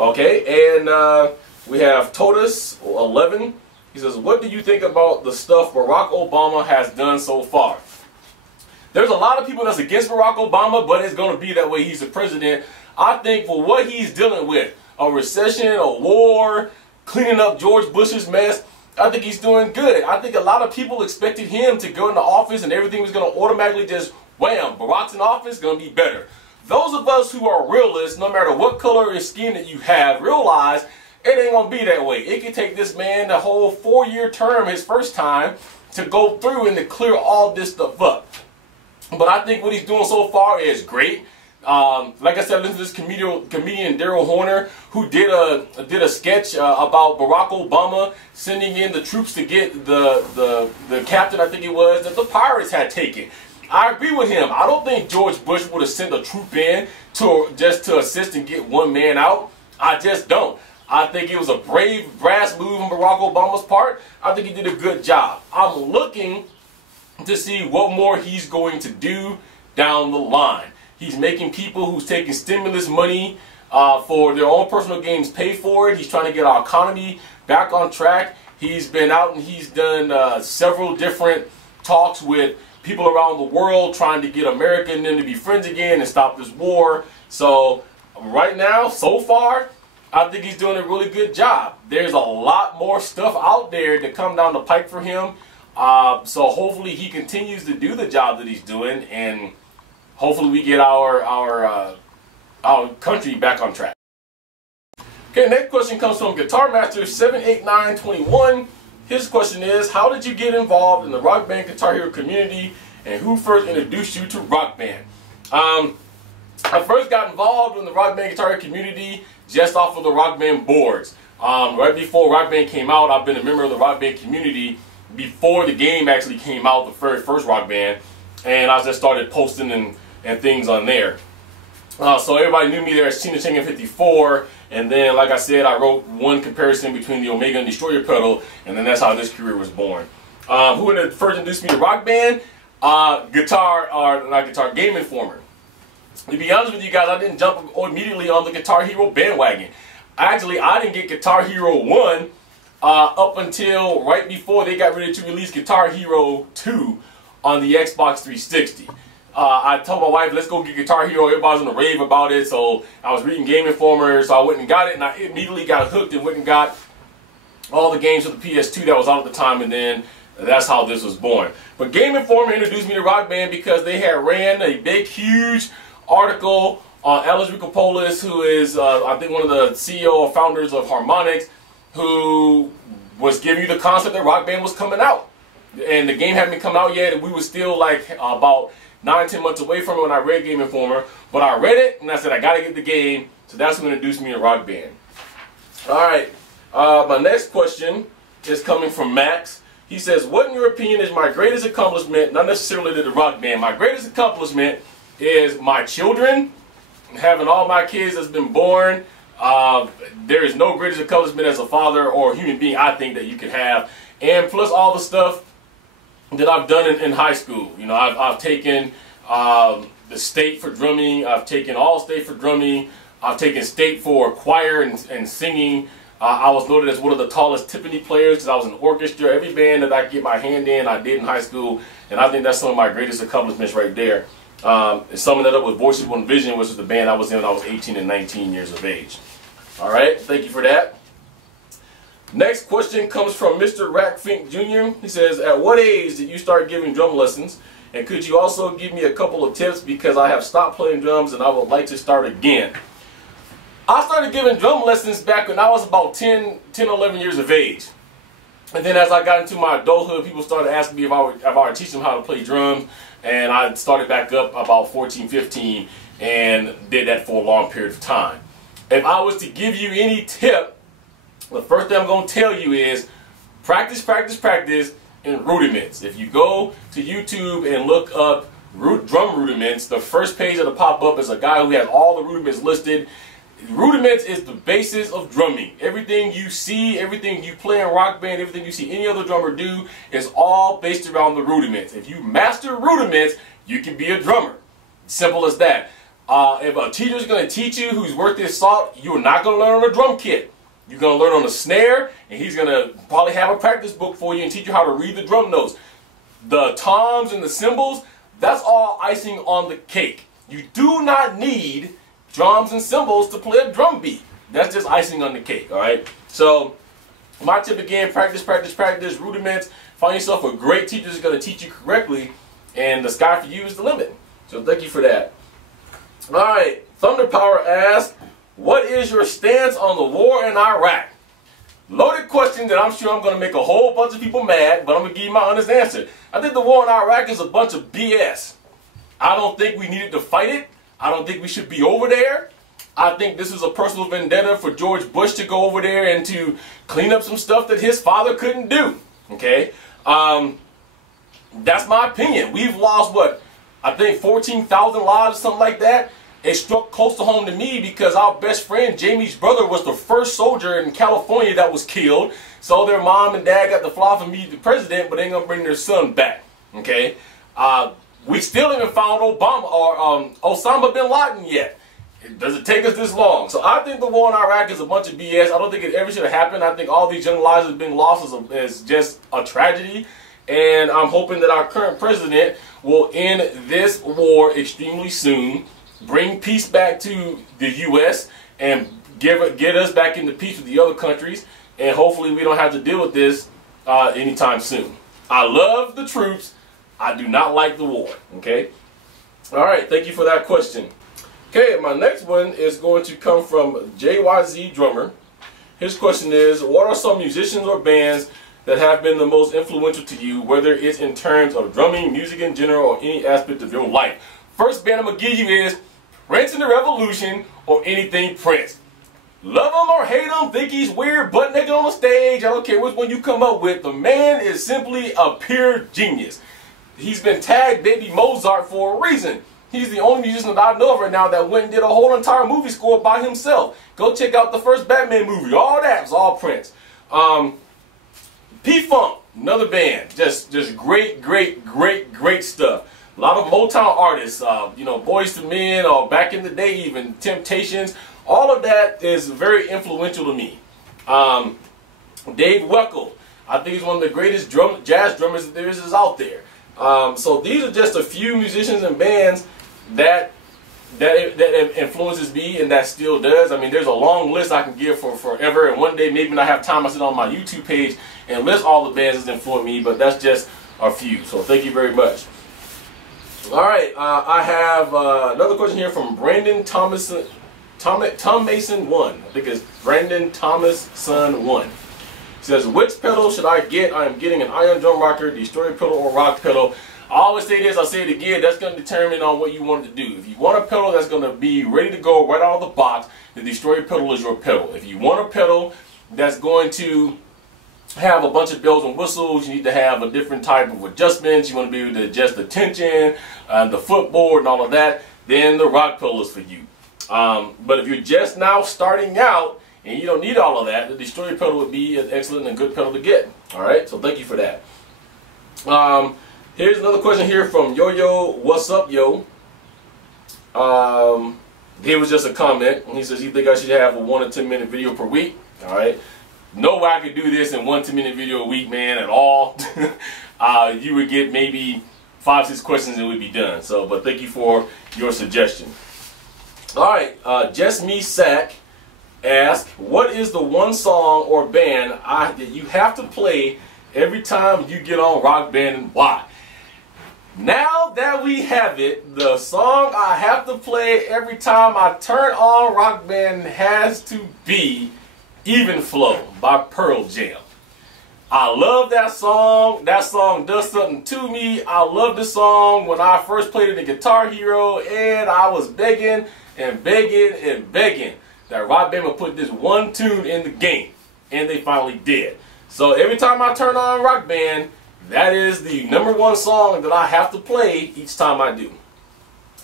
Okay, and we have Totus11. He says, what do you think about the stuff Barack Obama has done so far? There's a lot of people that's against Barack Obama, but it's going to be that way. He's the president. I think for what he's dealing with, a recession, a war, cleaning up George Bush's mess, I think he's doing good. I think a lot of people expected him to go into office and everything was going to automatically just, wham, Barack's in office, going to be better. Those of us who are realists, no matter what color or skin that you have, realize it ain't going to be that way. It can take this man the whole 4-year term, his first time, to go through and to clear all this stuff up. But I think what he's doing so far is great. Like I said, listen to this comedian Daryl Horner, who did a sketch about Barack Obama sending in the troops to get the captain, I think it was, that the pirates had taken. I agree with him. I don't think George Bush would have sent a troop in just to assist and get one man out. I just don't. I think it was a brave, brass move on Barack Obama's part. I think he did a good job. I'm looking to see what more he's going to do down the line. He's making people who's taking stimulus money for their own personal gains pay for it. He's trying to get our economy back on track. He's been out and he's done several different talks with people around the world trying to get America and them to be friends again and stop this war. So right now, so far, I think he's doing a really good job. There's a lot more stuff out there to come down the pike for him. So hopefully he continues to do the job that he's doing, and hopefully we get our country back on track. Okay, next question comes from Guitar Master 78921. His question is, how did you get involved in the Rock Band Guitar Hero community, and who first introduced you to Rock Band? I first got involved in the Rock Band Guitar Hero community just off of the Rock Band boards. Right before Rock Band came out, I've been a member of the Rock Band community before the game actually came out, the very first Rock Band, and I just started posting and things on there. So everybody knew me there as Cena 54, and then, like I said, I wrote one comparison between the Omega and Destroyer pedal, and then that's how this career was born. Who first introduced me to Rock Band? Game Informer. To be honest with you guys, I didn't jump immediately on the Guitar Hero bandwagon. Actually, I didn't get Guitar Hero 1 up until right before they got ready to release Guitar Hero 2 on the Xbox 360. I told my wife, let's go get Guitar Hero. Everybody's on the rave about it, so I was reading Game Informer, so I went and got it, and I immediately got hooked and went and got all the games for the PS2 that was out at the time, and then that's how this was born. But Game Informer introduced me to Rock Band because they had ran a big, huge article on Alex Ricopoulos, who is, I think, one of the CEO or founders of Harmonix, who was giving you the concept that Rock Band was coming out. And the game hadn't been coming out yet, and we were still like about 9-10 months away from it when I read Game Informer. But I read it, and I said, I gotta get the game, so that's what introduced me to Rock Band. Alright, my next question is coming from Max. He says, what in your opinion is my greatest accomplishment, not necessarily to the Rock Band, my greatest accomplishment is my children, having all my kids that's been born. There is no greatest accomplishment as a father or a human being, I think, that you could have. And plus all the stuff that I've done in high school. You know, I've taken the state for drumming. I've taken all state for drumming. I've taken state for choir and singing. I was noted as one of the tallest Tiffany players because I was in orchestra. Every band that I could get my hand in, I did in high school. And I think that's some of my greatest accomplishments right there. Summing that up with Voices One Vision, which was the band I was in when I was 18 and 19 years of age. All right, thank you for that. Next question comes from MrRatfinkJr. He says, at what age did you start giving drum lessons? And could you also give me a couple of tips because I have stopped playing drums and I would like to start again? I started giving drum lessons back when I was about 10, 11 years of age. And then as I got into my adulthood, people started asking me if I would teach them how to play drums. And I started back up about 14, 15 and did that for a long period of time. If I was to give you any tip, the first thing I'm going to tell you is practice, practice, practice in rudiments. If you go to YouTube and look up drum rudiments, the first page that'll pop up is a guy who has all the rudiments listed. Rudiments is the basis of drumming. Everything you see, everything you play in Rock Band, everything you see any other drummer do is all based around the rudiments. If you master rudiments, you can be a drummer. Simple as that. If a teacher's going to teach you who's worth his salt, you're not going to learn on a drum kit. You're going to learn on a snare, and he's going to probably have a practice book for you and teach you how to read the drum notes. The toms and the cymbals, that's all icing on the cake. You do not need drums and cymbals to play a drum beat. That's just icing on the cake, all right? So my tip again, practice, practice, practice, rudiments. Find yourself a great teacher that's going to teach you correctly, and the sky for you is the limit. So thank you for that. All right, ThunderPower asks, what is your stance on the war in Iraq? Loaded question that I'm sure I'm going to make a whole bunch of people mad, but I'm going to give you my honest answer. I think the war in Iraq is a bunch of BS. I don't think we needed to fight it. I don't think we should be over there. I think this is a personal vendetta for George Bush to go over there and to clean up some stuff that his father couldn't do. Okay? That's my opinion. We've lost, what, I think 14,000 lives or something like that. It struck close to home to me because our best friend, Jamie's brother, was the first soldier in California that was killed. So their mom and dad got to fly for meet the president, but they ain't going to bring their son back. Okay? We still haven't found Obama or Osama bin Laden yet. Does it take us this long? So I think the war in Iraq is a bunch of BS. I don't think it ever should have happened. I think all these young lives that have been lost is just a tragedy. And I'm hoping that our current president will end this war extremely soon, bring peace back to the U.S., and get us back into peace with the other countries. And hopefully we don't have to deal with this anytime soon. I love the troops. I do not like the war. Okay? All right. Thank you for that question. Okay, my next one is going to come from JYZdrummer. His question is, what are some musicians or bands that have been the most influential to you, whether it's in terms of drumming, music in general, or any aspect of your life? First band I'm going to give you is Prince and the Revolution, or anything Prince. Love him or hate him, think he's weird, butt naked on the stage, I don't care which one you come up with, the man is simply a pure genius. He's been tagged Baby Mozart for a reason. He's the only musician that I know of right now that went and did a whole entire movie score by himself. Go check out the first Batman movie. All that was all Prince. P-Funk, another band. Just great, great, great, great stuff. A lot of Motown artists, you know, Boyz II Men, or back in the day even, Temptations. All of that is very influential to me. Dave Weckl, I think he's one of the greatest jazz drummers that there is out there. So these are just a few musicians and bands that influences me and that still does. I mean, there's a long list I can give for forever, and one day maybe when I have time I sit on my YouTube page and list all the bands that influence me, but that's just a few. So thank you very much. All right, I have another question here from Brandon Tom Mason 1. I think it's Brandon Thomas Son 1. He says, which pedal should I get? I am getting an iron drum rocker, destroyer pedal, or rock pedal. I always say this, I'll say it again, that's going to determine on what you want to do. If you want a pedal that's going to be ready to go right out of the box, the destroyer pedal is your pedal. If you want a pedal that's going to have a bunch of bells and whistles, you need to have a different type of adjustments, you want to be able to adjust the tension, the footboard and all of that, then the rock pedal is for you. But if you're just now starting out and you don't need all of that, the destroyer pedal would be an excellent and good pedal to get. Alright, so thank you for that. Here's another question here from yoyowassupyo. Here was just a comment. He says, you think I should have a 1 to 10 minute video per week? Alright. No way I could do this in 1 10-minute video a week, man, at all. You would get maybe 5-6 questions and it would be done. So, but thank you for your suggestion. Alright, Just Me Sack asks, what is the one song or band that you have to play every time you get on Rock Band, and why? Now that we have it, the song I have to play every time I turn on Rock Band has to be Even Flow by Pearl Jam. I love that song. That song does something to me. I love the song when I first played it in Guitar Hero, and I was begging and begging and begging that Rock Band would put this one tune in the game, and they finally did. So every time I turn on Rock Band, that is the #1 song that I have to play each time I do.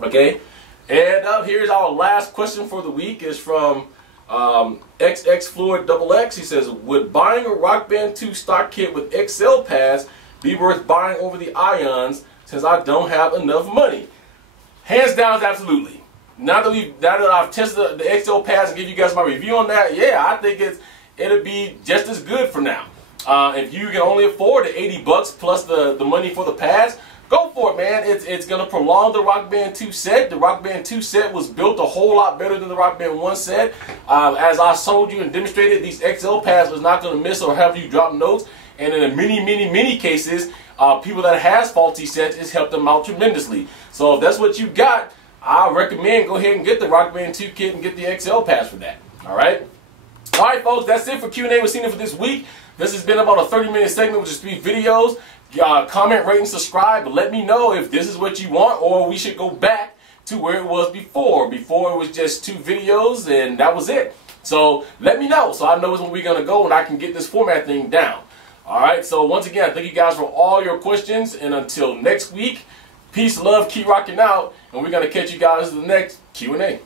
Okay? And here's our last question for the week. Is from XXFluidXX. He says, would buying a Rock Band 2 stock kit with XL pads be worth buying over the Ions since I don't have enough money? Hands down, absolutely. now that I've tested the XL pads and give you guys my review on that, yeah, I think it'll be just as good for now. If you can only afford the 80 bucks plus the money for the pads, go for it, man. It's going to prolong the Rock Band 2 set. The Rock Band 2 set was built a whole lot better than the Rock Band 1 set. As I showed you and demonstrated, these XL pads was not going to miss or have you drop notes. And in many cases, people that has faulty sets, it's helped them out tremendously. So if that's what you got, I recommend go ahead and get the Rock Band 2 kit and get the XL pads for that. All right? All right, folks, that's it for Q&A with Cena for this week. This has been about a 30-minute segment with just 3 videos. Comment, rate, and subscribe. Let me know if this is what you want or we should go back to where it was before. Before it was just 2 videos and that was it. So let me know so I know where we're going to go and I can get this format thing down. Alright, so once again, thank you guys for all your questions. And until next week, peace, love, keep rocking out. And we're going to catch you guys in the next Q&A.